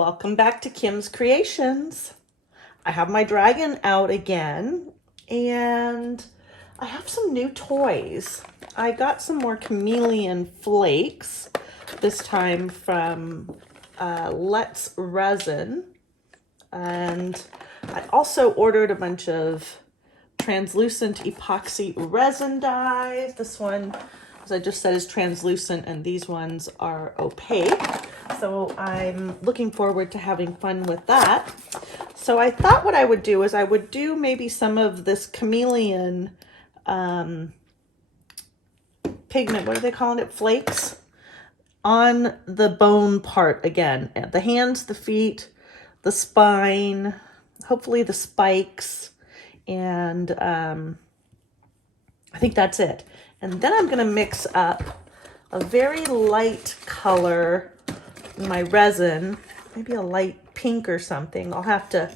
Welcome back to Kim's Creations. I have my dragon out again and I have some new toys. I got some more chameleon flakes, this time from Let's Resin. And I also ordered a bunch of translucent epoxy resin dyes. This one, as I just said, is translucent and these ones are opaque. So I'm looking forward to having fun with that. So I thought what I would do is I would do maybe some of this chameleon pigment, what are they calling it? Flakes on the bone part again. The hands, the feet, the spine, hopefully the spikes, and I think that's it. And then I'm gonna mix up a very light color in my resin, maybe a light pink or something. I'll have to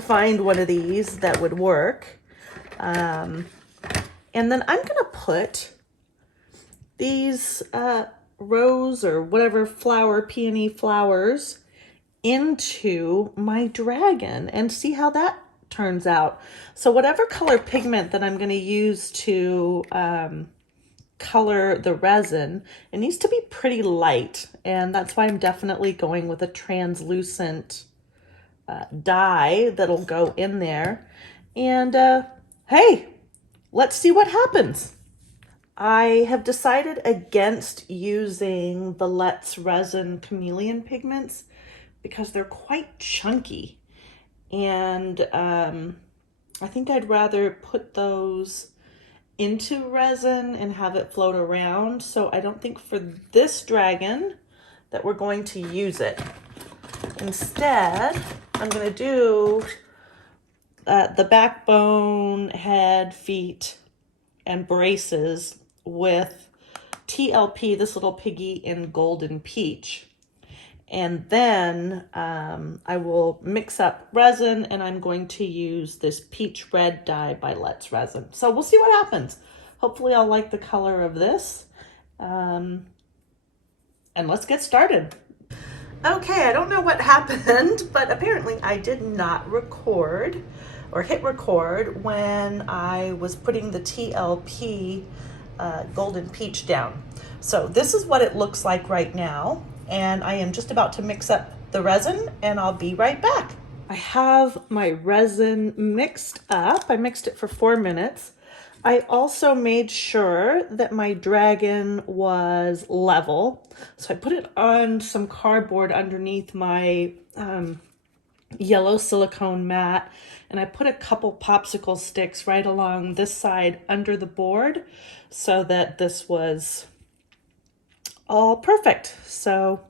find one of these that would work. And then I'm gonna put these rose or whatever flower, peony flowers into my dragon and see how that turns out. So whatever color pigment that I'm going to use to color the resin, it needs to be pretty light, and that's why I'm definitely going with a translucent dye that'll go in there. And hey, let's see what happens. I have decided against using the Let's Resin chameleon pigments because they're quite chunky, and I think I'd rather put those into resin and have it float around. So I don't think for this dragon that we're going to use it. Instead, I'm going to do the backbone, head, feet, and braces with TLP, this little piggy in Golden Peach. And then I will mix up resin, and I'm going to use this peach red dye by Let's Resin. So we'll see what happens. Hopefully I'll like the color of this. And let's get started. Okay, I don't know what happened, but apparently I did not record or hit record when I was putting the TLP Golden Peach down. So this is what it looks like right now. And I am just about to mix up the resin, and I'll be right back. I have my resin mixed up. I mixed it for 4 minutes. I also made sure that my dragon was level. So I put it on some cardboard underneath my yellow silicone mat, and I put a couple popsicle sticks right along this side under the board so that this was all perfect. So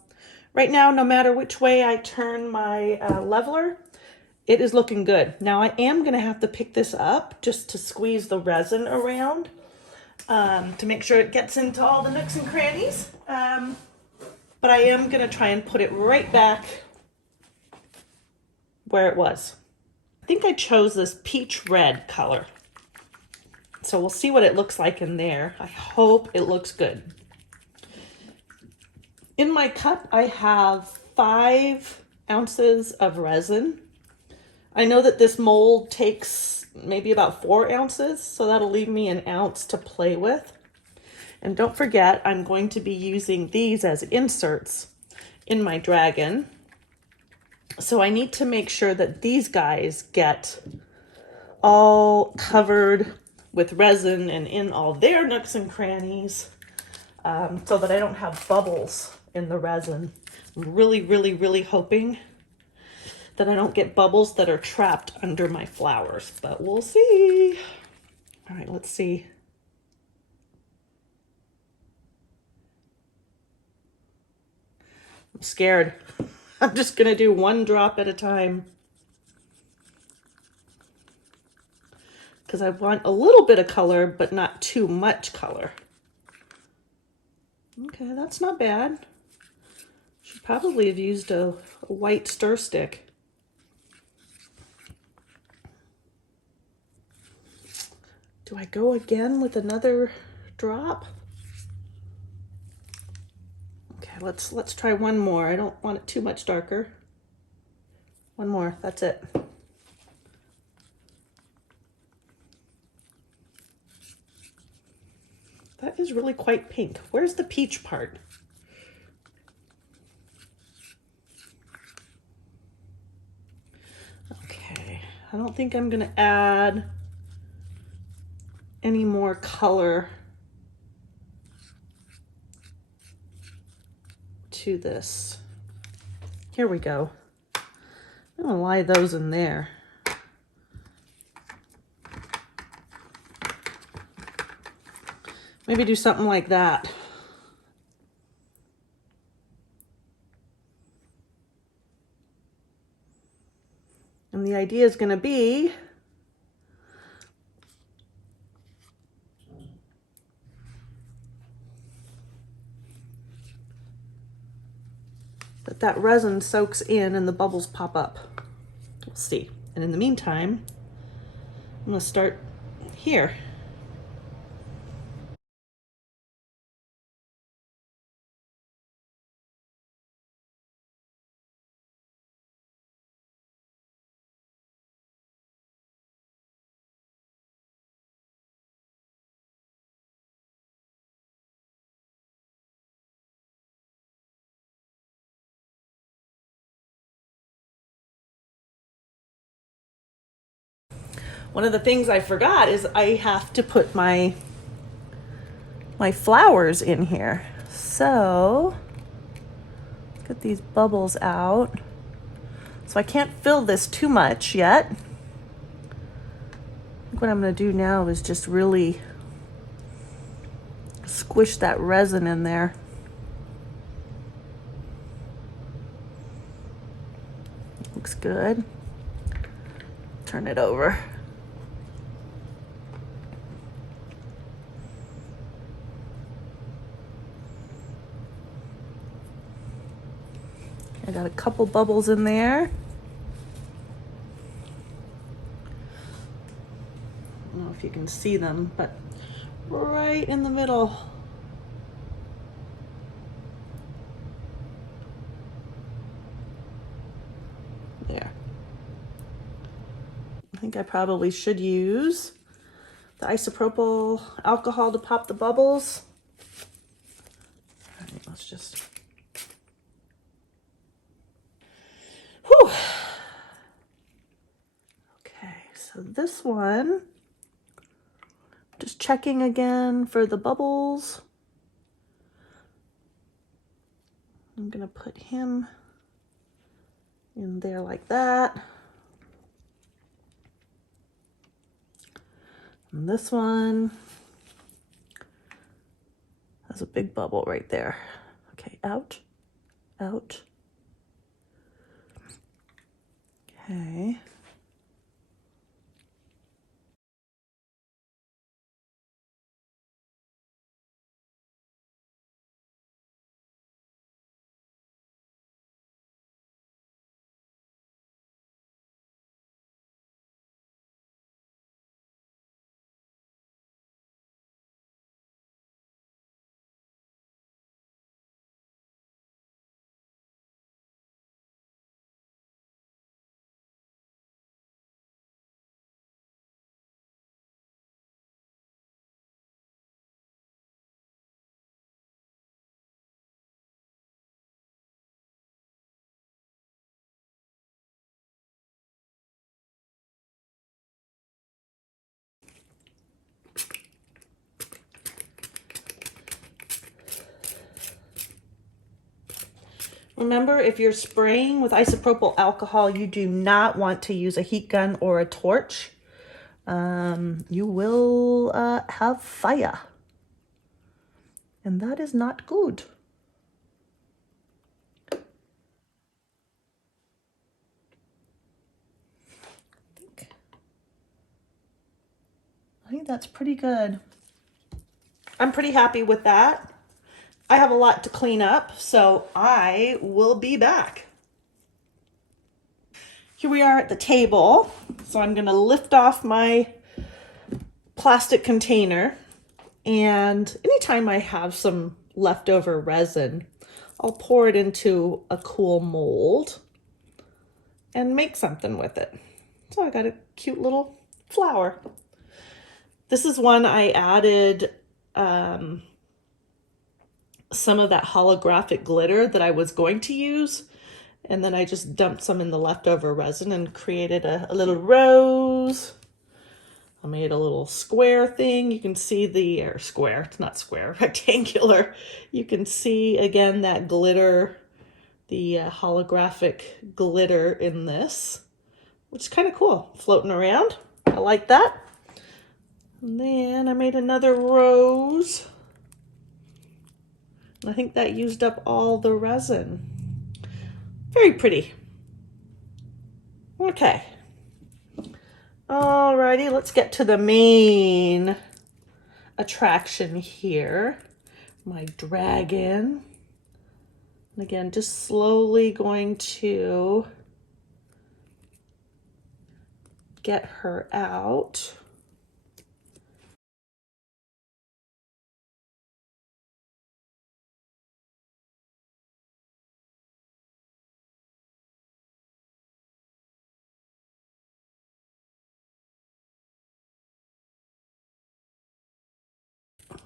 right now, no matter which way I turn my leveler, it is looking good. Now I am going to have to pick this up just to squeeze the resin around to make sure it gets into all the nooks and crannies. But I am going to try and put it right back where it was. I think I chose this peach red color. So we'll see what it looks like in there. I hope it looks good. In my cup, I have 5 ounces of resin. I know that this mold takes maybe about 4 ounces, so that'll leave me an ounce to play with. And don't forget, I'm going to be using these as inserts in my dragon. So I need to make sure that these guys get all covered with resin and in all their nooks and crannies, so that I don't have bubbles in the resin. I'm really hoping that I don't get bubbles that are trapped under my flowers, but we'll see. All right, let's see. I'm scared. I'm just gonna do 1 drop at a time because I want a little bit of color, but not too much color. Okay, that's not bad. Should probably have used a white stir stick. Do I go again with another drop? Okay, let's try one more. I don't want it too much darker. One more, that's it. That is really quite pink. Where's the peach part? Okay, I don't think I'm gonna add any more color to this. Here we go. I'm gonna lie those in there. Maybe do something like that. And the idea is gonna be that resin soaks in and the bubbles pop up. We'll see. And in the meantime, I'm gonna start here. One of the things I forgot is I have to put my flowers in here. So, get these bubbles out. So I can't fill this too much yet. I think what I'm gonna do now is just really squish that resin in there. Looks good. Turn it over. I got a couple bubbles in there. I don't know if you can see them, but right in the middle. There. I think I probably should use the isopropyl alcohol to pop the bubbles. All right, let's just... Whew. Okay, so this one, just checking again for the bubbles. I'm gonna put him in there like that. And this one has a big bubble right there. Okay, out, out. Okay. Remember, if you're spraying with isopropyl alcohol, you do not want to use a heat gun or a torch. You will have fire. And that is not good. I think that's pretty good. I'm pretty happy with that. I have a lot to clean up, so I will be back. Here we are at the table. So I'm gonna lift off my plastic container, and anytime I have some leftover resin, I'll pour it into a cool mold. and make something with it. So I got a cute little flower. This is one I added some of that holographic glitter that I was going to use, and then I just dumped some in the leftover resin and created a little rose. I made a little square thing. You can see the, or square, it's not square, rectangular. You can see again that glitter, the holographic glitter in this, which is kind of cool, floating around. I like that. And then I made another rose. And I think that used up all the resin. Very pretty. Okay. Alrighty, let's get to the main attraction here. My dragon. And again, just slowly going to get her out.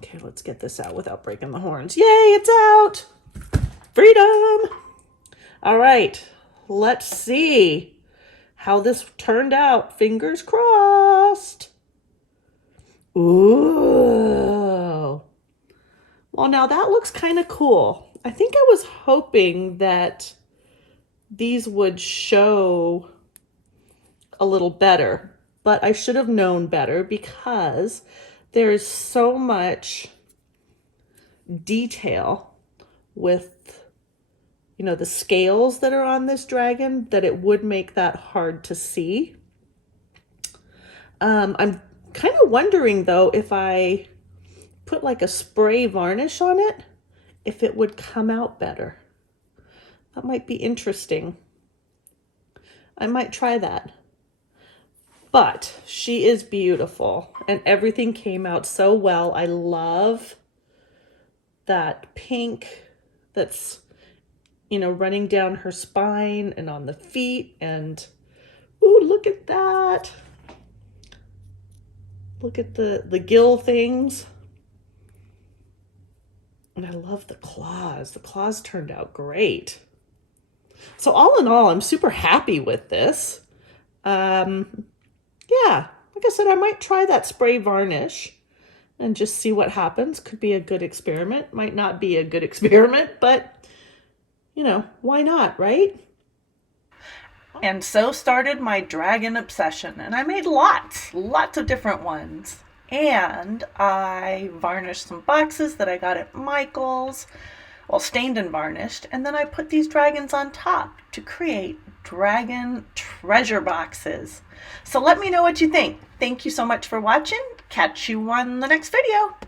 Okay, let's get this out without breaking the horns. Yay, it's out! Freedom! All right, let's see how this turned out. Fingers crossed. Ooh. Well, now that looks kind of cool. I think I was hoping that these would show a little better, but I should have known better because there's so much detail with, you know, the scales that are on this dragon that it would make that hard to see. I'm kind of wondering though, if I put like a spray varnish on it, if it would come out better. That might be interesting. I might try that. But she is beautiful and everything came out so well. I love that pink that's, you know, running down her spine and on the feet. And ooh, look at that. Look at the gill things. And I love the claws. The claws turned out great. So all in all, I'm super happy with this. Yeah, like I said, I might try that spray varnish and just see what happens. Could be a good experiment. Might not be a good experiment, but you know, why not, right? And so started my dragon obsession, and I made lots of different ones. And I varnished some boxes that I got at Michael's, well, stained and varnished, and then I put these dragons on top to create dragon treasure boxes. So let me know what you think. Thank you so much for watching. Catch you on the next video.